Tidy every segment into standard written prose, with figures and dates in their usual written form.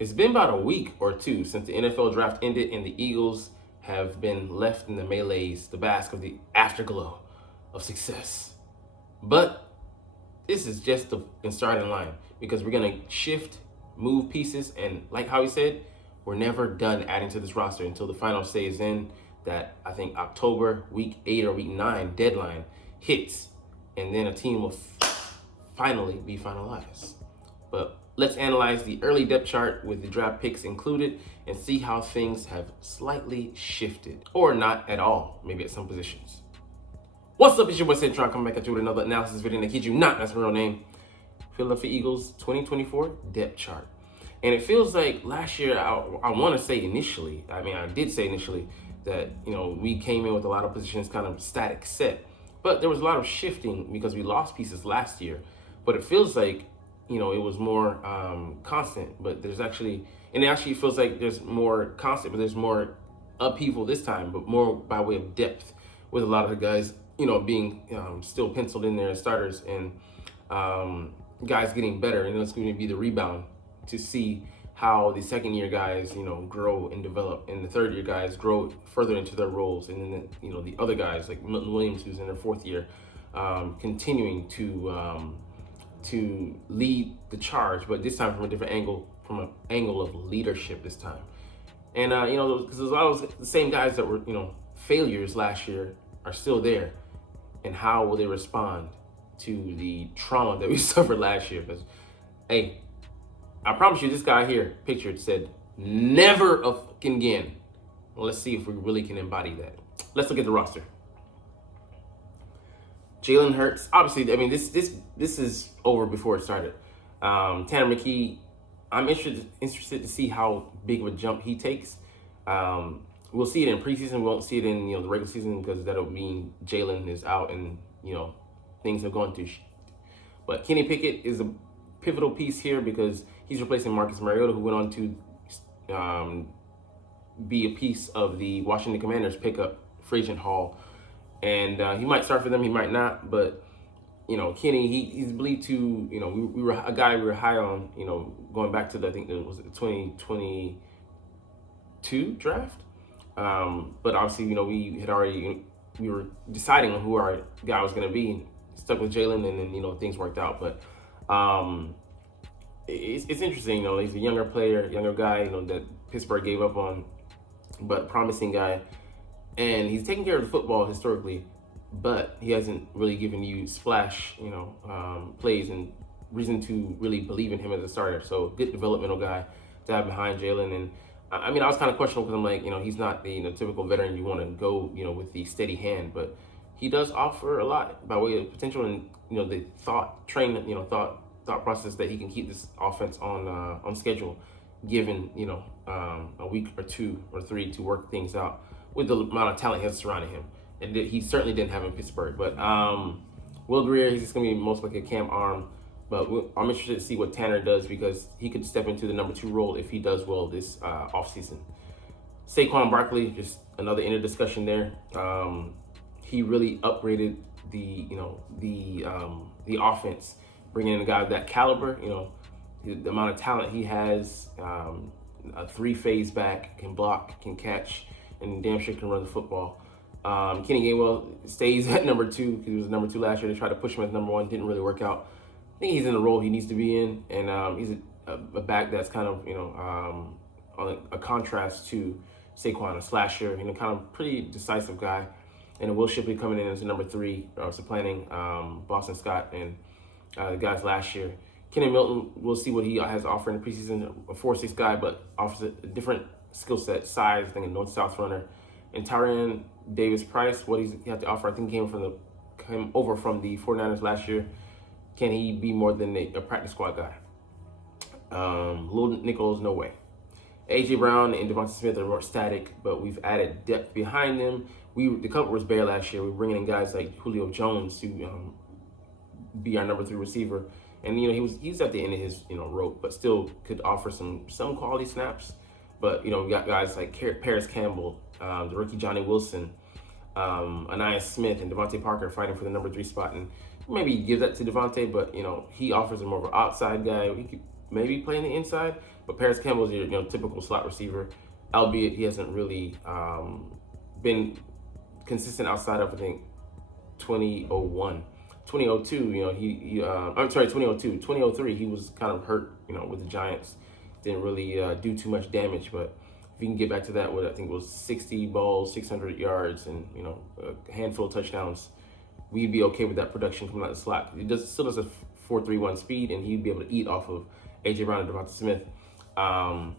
It's been about a week or two since the NFL draft ended, and the Eagles have been left in the melees to bask of the afterglow of success. But this is just the starting line because we're going to shift, move pieces, and like how he said, we're never done adding to this roster until the final say is in. That I think October, week 8 or week 9 deadline hits, and then a team will finally be finalized. But let's analyze the early depth chart with the draft picks included and see how things have slightly shifted, or not at all, maybe at some positions. What's up, it's your boy Cintron coming back at you with another analysis video, and I kid you not, that's my real name. Philadelphia Eagles 2024 depth chart. And it feels like last year, I want to say initially, I did say initially that, we came in with a lot of positions kind of static set, but there was a lot of shifting because we lost pieces last year. But it feels like, it was more constant, but it actually feels like there's more constant, but there's more upheaval this time, but more by way of depth with a lot of the guys, being still penciled in there as starters, and guys getting better. And it's going to be the rebound to see how the second year guys, grow and develop, and the third year guys grow further into their roles. And then, the other guys like Milton Williams, who's in their fourth year, continuing to lead the charge, but this time from a different angle, from an angle of leadership this time. And, because there's a lot of the same guys that were, failures last year are still there. And how will they respond to the trauma that we suffered last year? Because, hey, I promise you, this guy here, pictured, said, never again. Well, let's see if we really can embody that. Let's look at the roster. Jalen Hurts, obviously, this is over before it started. Tanner McKee, I'm interested to see how big of a jump he takes. We'll see it in preseason. We won't see it in the regular season because that'll mean Jalen is out and things have gone through. But Kenny Pickett is a pivotal piece here because he's replacing Marcus Mariota, who went on to be a piece of the Washington Commanders pickup free agent haul. And he might start for them, he might not. But Kenny, he's believed to we were a guy we were high on. Going back to the 2022 draft. But obviously, we were deciding on who our guy was going to be. Stuck with Jalen, and then things worked out. But it's interesting. He's a younger player, younger guy. That Pittsburgh gave up on, but promising guy. And he's taking care of the football historically, but he hasn't really given you splash, plays and reason to really believe in him as a starter. So good developmental guy to have behind Jalen. And I was kind of questionable because I'm like, he's not the typical veteran you want to go, with the steady hand, but he does offer a lot by way of potential and the thought process that he can keep this offense on schedule, given a week or 2 or 3 to work things out with the amount of talent he has surrounding him. And he certainly didn't have in Pittsburgh. But Will Greer, he's just going to be most like a Cam Arm. But I'm interested to see what Tanner does because he could step into the number 2 role if he does well this offseason. Saquon Barkley, just another inner discussion there. He really upgraded the offense, bringing in a guy of that caliber. The amount of talent he has, a 3-phase back, can block, can catch, and damn sure can run the football. Kenny Gainwell stays at number 2 because he was number 2 last year. They tried to push him as number 1, didn't really work out. I think he's in the role he needs to be in, and he's a back that's kind of on a contrast to Saquon, a slasher, kind of pretty decisive guy. And Will Shipley coming in as a number 3, supplanting Boston Scott and the guys last year. Kenny Milton, we'll see what he has to offer in the preseason. A 4-6 guy, but offers a different skill set, size. I think a north-south runner. And Tyrann Davis Price, what he had to offer, I think came over from the 49ers last year. Can he be more than a practice squad guy? Lil Nichols, no way. A.J. Brown and Devonta Smith are more static, but we've added depth behind them. The cover was bare last year. We're bringing in guys like Julio Jones to be our number 3 receiver. And, he's at the end of his, rope, but still could offer some quality snaps. But, we got guys like Paris Campbell, the rookie Johnny Wilson, Anaya Smith, and Devontae Parker fighting for the number 3 spot. And maybe give that to Devontae, but, he offers a more of an outside guy. He could maybe play on the inside, But Paris Campbell's your typical slot receiver, albeit he hasn't really been consistent outside of, I think, 2001. 2002, I'm sorry, 2002, 2003, he was kind of hurt, with the Giants. Didn't really do too much damage, but if he can get back to that with, I think it was 60 balls, 600 yards, and, a handful of touchdowns, we'd be okay with that production coming out of the slot. He still does a 4.31 speed, and he'd be able to eat off of A.J. Brown and Devonta Smith. I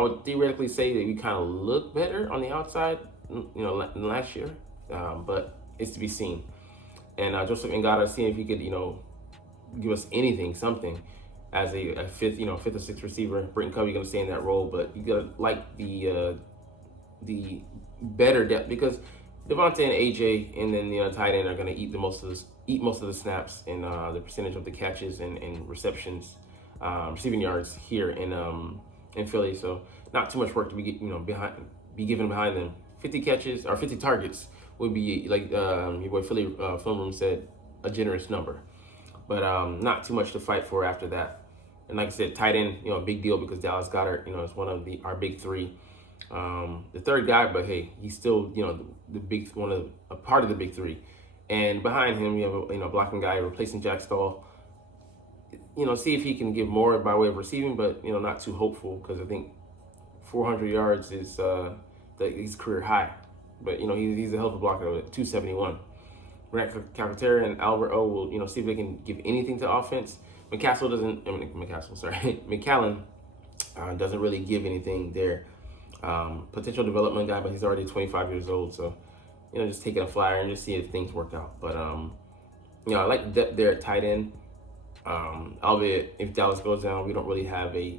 would theoretically say that we kind of look better on the outside, than last year, but it's to be seen. And Joseph Ngata, seeing if he could, give us anything, something, as a fifth or sixth receiver. Britton Covey going to stay in that role, but you got to like the better depth, because Devonta and AJ and then tight end are going to eat most of the snaps and the percentage of the catches and receptions, receiving yards here in Philly. So not too much work to be given behind them. 50 catches or 50 targets would be, like your boy Philly Film Room said, a generous number, but not too much to fight for after that. And like I said, tight end, a big deal, because Dallas Goedert, is one of our big three. The third guy, but hey, he's still, a part of the big three. And behind him, you have a blocking guy replacing Jack Stahl. See if he can give more by way of receiving, but not too hopeful, because I think 400 yards is his career high. But he's a hell of a blocker at 271. Grant Calcaterra and Albert O will see if they can give anything to offense. McCallan doesn't really give anything there. Potential development guy, but he's already 25 years old, so just taking a flyer and just see if things work out. But I like depth there at tight end. Albeit if Dallas goes down, we don't really have a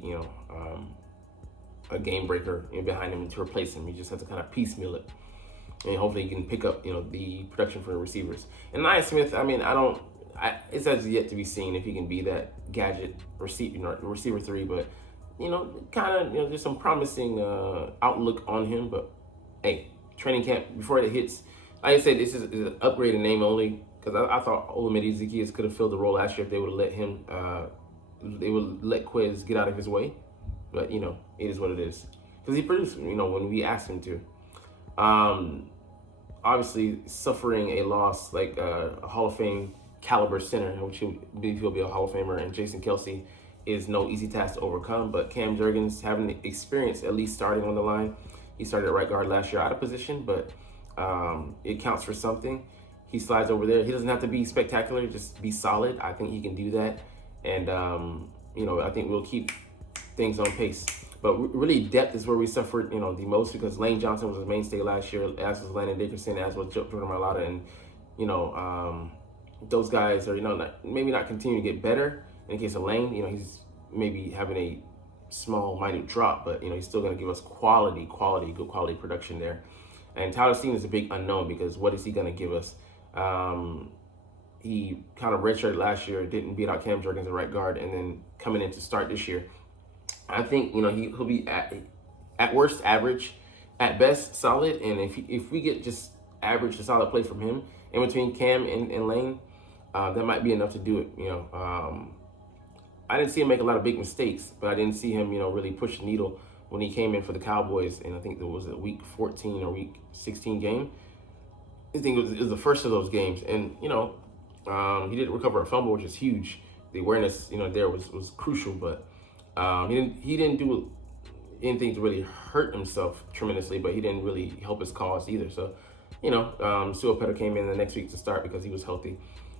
game breaker behind him to replace him. You just have to kind of piecemeal it, and hopefully you can pick up the production for the receivers. And Nia Smith, it's as yet to be seen if he can be that gadget receiver three, but there's some promising outlook on him. But hey, training camp before it hits, like I said, this is an upgraded name only, because I thought Olamide Zaccheaus could have filled the role last year if they would have let him, they would let Quez get out of his way. But it is what it is, because he produced, when we asked him to. Obviously, suffering a loss like a Hall of Fame caliber center, which he'll be a Hall of Famer, and Jason Kelsey is no easy task to overcome. But Cam Jurgens, having the experience at least starting on the line, he started at right guard last year out of position, but it counts for something. He slides over there. He doesn't have to be spectacular, just be solid. I think he can do that, and I think we'll keep things on pace. But really, depth is where we suffered, the most, because Lane Johnson was a mainstay last year, as was Landon Dickerson, as was Jordan Mailata, and those guys are maybe not continuing to get better. In the case of Lane, he's maybe having a small, minute drop, but he's still going to give us good quality production there. And Tyler Steen is a big unknown, because what is he going to give us? He kind of redshirted last year, didn't beat out Cam Jurgens at right guard, and then coming in to start this year, I think he'll be at worst average, at best solid. And if we get just average to solid play from him in between Cam and Lane, that might be enough to do it. I didn't see him make a lot of big mistakes, but I didn't see him really push the needle when he came in for the Cowboys. And I think there was a week 14 or week 16 game. I think it was the first of those games, and he did recover a fumble, which is huge. The awareness there was crucial, but he didn't do anything to really hurt himself tremendously, but he didn't really help his cause either. So Sua Petro came in the next week to start because he was healthy,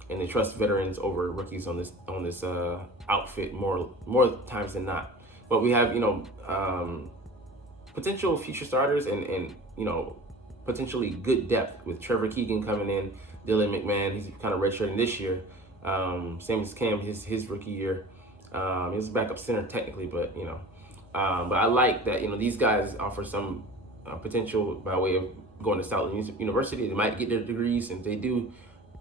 and they trust veterans over rookies on this outfit more times than not. But we have potential future starters and potentially good depth with Trevor Keegan coming in, Dylan McMahon. He's kind of redshirting this year, same as Cam his rookie year. He was a backup center technically, but but I like that these guys offer some potential by way of going to Southland University. They might get their degrees, and if they do,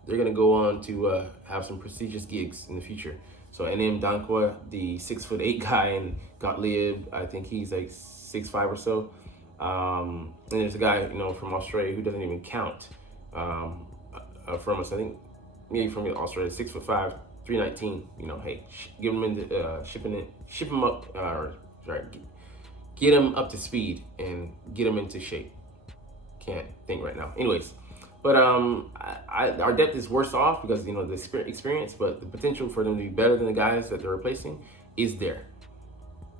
they're going to go on to have some prestigious gigs in the future. So N.M. Dankwa, the 6'8" guy, and Gottlieb, I think he's like 6'5" or so. And there's a guy from Australia who doesn't even count from us. I think maybe from Australia, 6'5", 319. Hey, give him ship him up, or Right, get him up to speed and get him into shape. Can't think right now. Anyways, but our depth is worse off because the experience, but the potential for them to be better than the guys that they're replacing is there.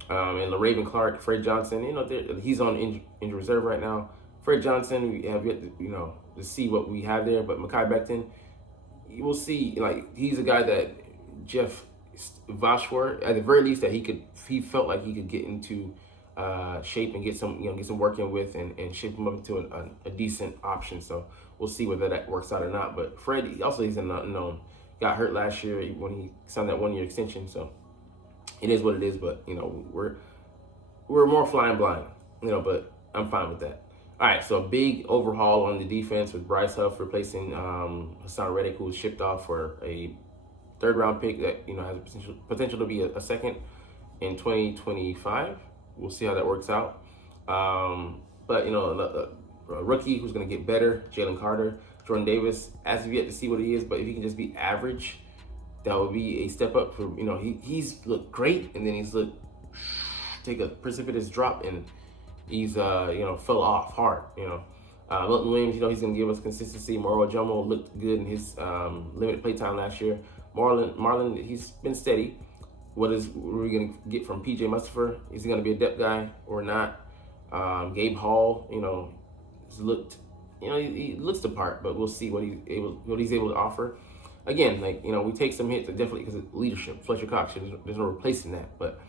And LaRaven Clark, Fred Johnson, he's on injured reserve right now. Fred Johnson, we have yet to see what we have there, but Mekhi Becton, you will see. Like, he's a guy that Jeff vouched for, at the very least, that he felt like he could get into shape and get some work in with and shape him up into a decent option. So we'll see whether that works out or not. But Fred, he's an unknown. Got hurt last year when he signed that 1-year extension. So it is what it is. But we're more flying blind. But I'm fine with that. All right, so a big overhaul on the defense with Bryce Huff replacing Hassan Reddick, who was shipped off for a 3rd-round pick that has potential to be a second in 2025. We'll see how that works out. But a rookie who's going to get better, Jalen Carter, Jordan Davis. As of yet to see what he is, but if he can just be average, that would be a step up for he's looked great, and then he's take a precipitous drop, and he's fell off hard. Milton Williams, he's going to give us consistency. Moro Jomo looked good in his limited play time last year. Marlon, he's been steady. What are we going to get from PJ Mustipher? Is he going to be a depth guy or not? Gabe Hall, he's looked, he looks the part, but we'll see what he's able to offer. Again, we take some hits, definitely because of leadership. Fletcher Cox, there's no replacing that, but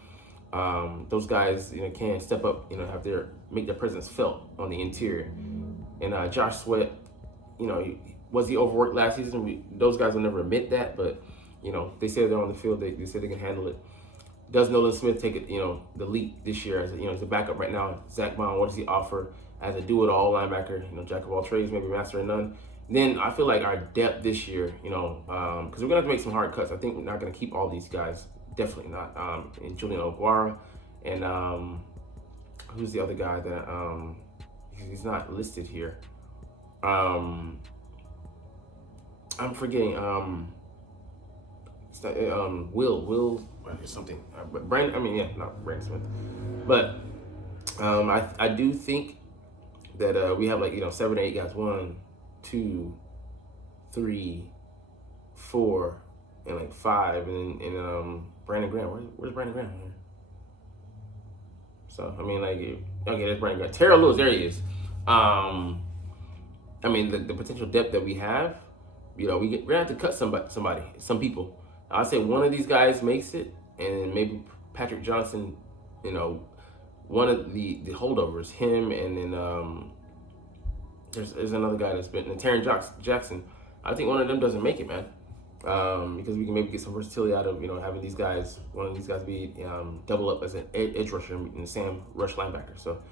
those guys, can step up, make their presence felt on the interior. And Josh Sweat, was he overworked last season? Those guys will never admit that, but they say they're on the field. They say they can handle it. Does Nolan Smith take it, the leap this year as a backup right now? Zach Bond, what does he offer as a do-it-all linebacker? Jack of all trades, maybe master of none. Then I feel like our depth this year, because we're gonna have to make some hard cuts. I think we're not gonna keep all these guys. Definitely not. And Julian Oguara, and who's the other guy that he's not listed here? I'm forgetting. Will something. Brandon. Not Brandon Smith, but I do think that we have 7 or 8 guys. 1, 2, 3, 4, and 5, and Brandon Graham. Where's Brandon Graham here? So okay, there's Brandon Graham. Terrell Lewis, there he is. The potential depth that we have, we're gonna have to cut some people. I'd say one of these guys makes it, and maybe Patrick Johnson, one of the holdovers, him, and then there's another guy that's been, and Taron Jackson. I think one of them doesn't make it, man, because we can maybe get some versatility out of having these guys. One of these guys be double up as an edge rusher and Sam rush linebacker. So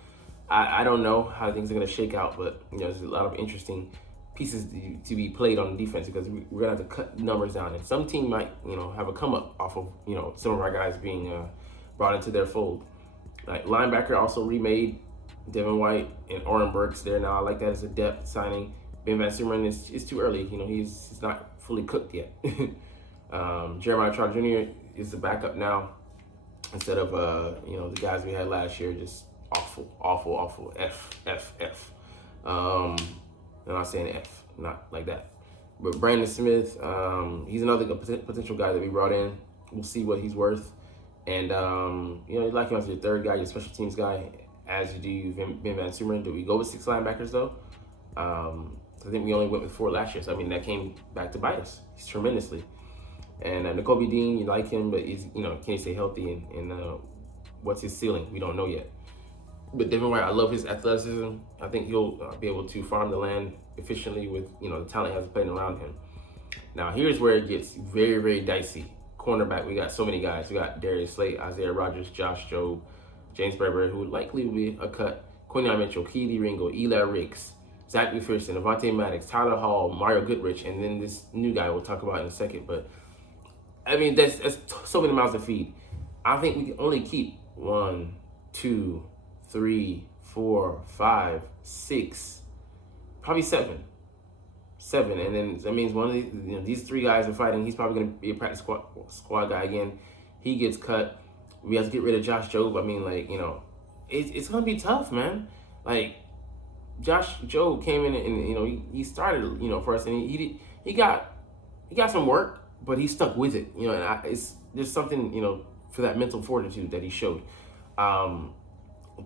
I don't know how things are going to shake out, but there's a lot of interesting pieces to be played on the defense, because we're gonna have to cut numbers down, and some team might have a come up off of some of our guys being brought into their fold. Like linebacker, also remade Devin White and Oren Burks there now. I like that as a depth signing. Ben Van Sumeren is too early. He's not fully cooked yet. Jeremiah Trout Jr. is the backup now instead of the guys we had last year. Just awful. F. I'm not saying F, not like that. But Brandon Smith, he's another potential guy that we brought in. We'll see what he's worth. And, you like him as your 3rd guy, your special teams guy, as you do Ben Van Sumeren. Do we go with 6 linebackers, though? I think we only went with 4 last year. So, that came back to bite us tremendously. And Nakobe Dean, you like him, but he's, can he stay healthy? And what's his ceiling? We don't know yet. But Devin White, I love his athleticism. I think he'll be able to farm the land efficiently with, the talent he has playing around him. Now, here's where it gets very, very dicey. Cornerback, we got so many guys. We got Darius Slate, Isaiah Rodgers, Josh Jobe, James Bradbury, who likely will be a cut, Quinyon Mitchell, Keely Ringo, Eli Ricks, Zach McPherson, Avonte Maddox, Tyler Hall, Mario Goodrich, and then this new guy we'll talk about in a second. But, that's so many mouths to feed. I think we can only keep 1, 2, 3, 4, 5, 6, probably 7, and then that means one of these 3 guys are fighting. He's probably going to be a practice squad guy again. He gets cut. We have to get rid of Josh Jobe. I mean, like, it's gonna be tough, man. Like, Josh Jobe came in and he started for us, and he got some work, but he stuck with it. And it's there's something for that mental fortitude that he showed.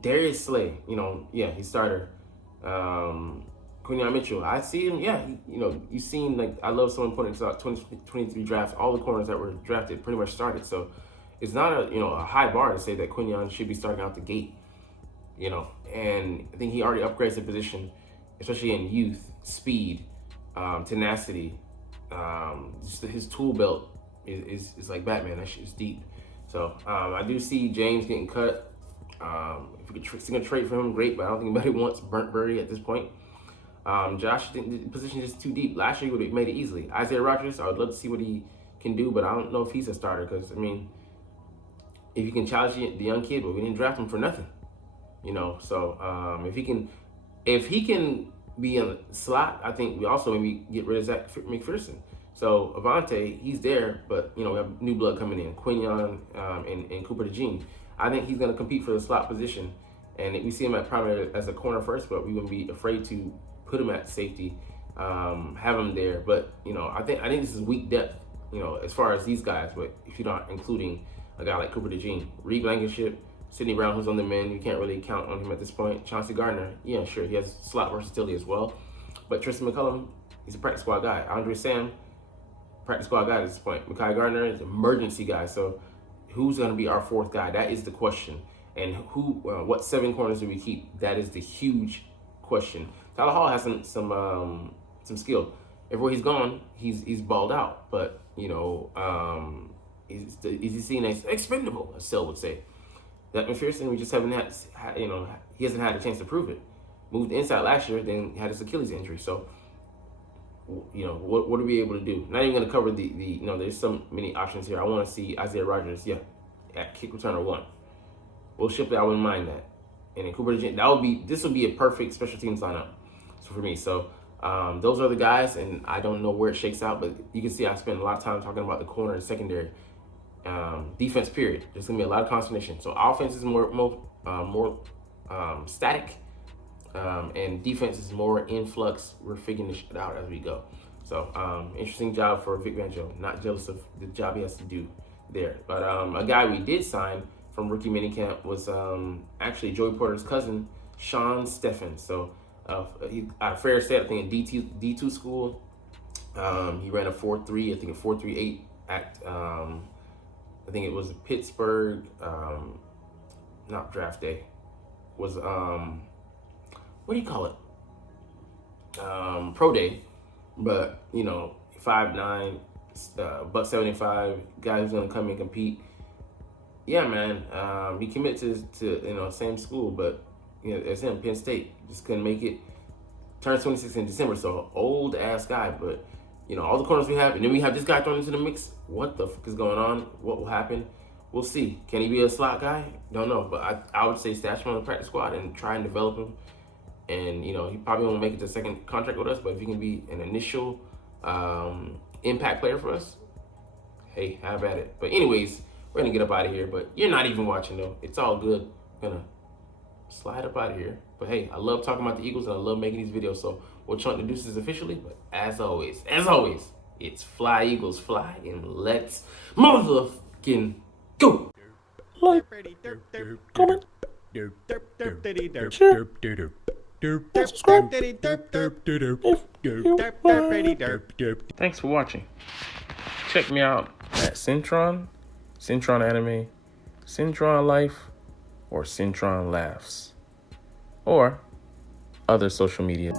Darius Slay, he started. Quinyon Mitchell, I see him. Yeah, you've seen, like, I love someone pointing out 2023 drafts. All the corners that were drafted pretty much started. So it's not a high bar to say that Quinyon should be starting out the gate. And I think he already upgrades the position, especially in youth, speed, tenacity. Just his tool belt is like Batman. That shit is deep. So I do see James getting cut. If we could sing a trade for him, great, but I don't think anybody wants Burnt Birdie at this point. Josh, I think the position is too deep. Last year, he would have made it easily. Isaiah Rodgers, I would love to see what he can do, but I don't know if he's a starter because, I mean, if you can challenge the young kid, but we didn't draft him for nothing. So if he can be in a slot, I think we also maybe get rid of Zach McPherson. So Avante, he's there, but we have new blood coming in, Quinyon and Cooper DeJean. I think he's going to compete for the slot position, and we see him at primary as a corner first, but we wouldn't be afraid to put him at safety, have him there. But I think this is weak depth, as far as these guys. But if you're not including a guy like Cooper DeJean, Reed Blankenship, Sidney Brown, who's on the mend, you can't really count on him at this point. Chauncey Gardner, yeah, sure, he has slot versatility as well. But Tristan McCullum, he's a practice squad guy. Andre Sam, practice squad guy at this point. Mekhi Gardner is an emergency guy. So who's going to be our fourth guy? That is the question. And what 7 corners do we keep? That is the huge question. Tyler Hall has some skill. Everywhere he's gone, he's balled out. But is he seen as expendable, as Sel would say? That McPherson, we just haven't had, he hasn't had a chance to prove it. Moved inside last year, then had his Achilles injury. So, what are we able to do? Not even going to cover there's so many options here. I want to see Isaiah Rodgers, at kick returner 1. We'll ship that. I wouldn't mind that. And then Cooper DeJean, this would be a perfect special teams lineup for me. So, those are the guys, and I don't know where it shakes out, but you can see I spent a lot of time talking about the corner and secondary. Defense, period. There's gonna be a lot of consternation. So offense is more static, and defense is more influx. We're figuring this shit out as we go. So interesting job for Vic Fangio. Not jealous of the job he has to do there. But a guy we did sign from rookie minicamp was actually Joey Porter's cousin, Sean Steffen. So he out of Fair State, I think in D2 school. He ran a 4.3, I think a 4.38 at I think it was Pittsburgh, not draft day, was, what do you call it? Pro day, but, 5'9", $175, guy who's gonna come and compete. Yeah, man, he committed to same school, but, it's him, Penn State, just couldn't make it. Turned 26 in December, so old ass guy, but, all the corners we have, and then we have this guy thrown into the mix. What the fuck is going on? What will happen? We'll see. Can he be a slot guy? Don't know, but I would say stash him on the practice squad and try and develop him. And, he probably won't make it to second contract with us, but if he can be an initial impact player for us, hey, have at it. But anyways, we're going to get up out of here, but you're not even watching, though. It's all good. I'm going to slide up out of here. But, hey, I love talking about the Eagles, and I love making these videos, so we'll chunk the deuces officially. But as always, it's fly, Eagles, fly, and let's motherfucking go. Like, comment, share, and subscribe if you like. Thanks for watching. Check me out at Cintron, Cintron Anime, Cintron Life, or Cintron Laughs, or other social media.